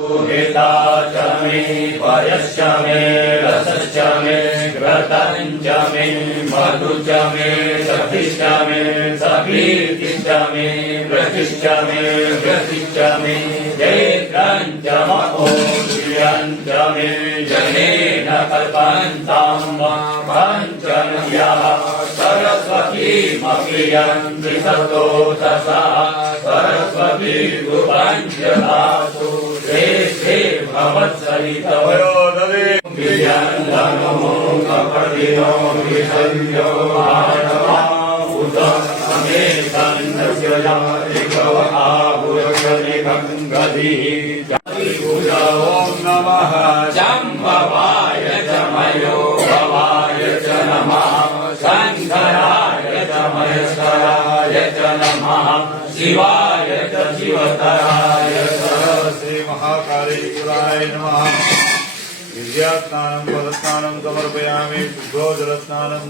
हेता च मे पयश्च मे रसश्च मे घृतञ्च मे मधु च मे सखिश्च मे सकीर्तिश्च मे प्रतिश्च मे गतिश्च मे जयत्रञ्च महोदयञ्च मे जनेन कल्पन्तां पञ्चम्यः सरस्वतीमपि यन्ति सतो तथा सरस्वती पञ्चधातु श्री भवत्सरितवयोदरे विजन्दनो कपदिनो विसंयो आनवा उत मे सन्दस्य जातिकव आहुरशनिकं गतिः ॐ नमः जम्बवाय च मयो भवाय च नमः शङ्कराय च महेश्वराय च नमः शिवाय च शिवतराय च श्री महाकालेश्वराय नमः। विद्यास्नानं पदस्नानं समर्पयामि। शुद्धोदरस्नानं